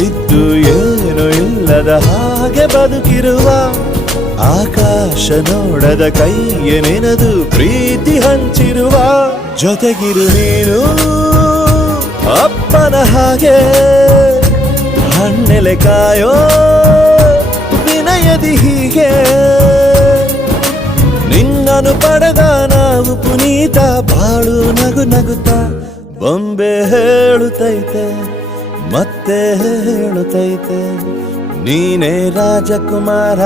ಇದ್ದು ಏನು ಇಲ್ಲದ ಹಾಗೆ ಬದುಕಿರುವ ಆಕಾಶ ನೋಡದ ಕೈಯ ನೆನೆದು ಪ್ರೀತಿ ಹಂಚಿರುವ ಜೊತೆಗಿರು ನೀನು ಅಪ್ಪನ ಹಾಗೆ ಹಣ್ಣೆಲೆ ಕಾಯೋ ವಿನಯದಿ ಹೀಗೆ ನಿನ್ನನು ಪಡೆದ ನಾವು ಪುನೀತ ಬಾಳು ನಗು ನಗುತ್ತಾ ಬೊಂಬೆ ಹೇಳುತ್ತೈತೆ ಮತ್ತೆ ಹೇಳುತ್ತೈತೆ ನೀನೇ ರಾಜಕುಮಾರ.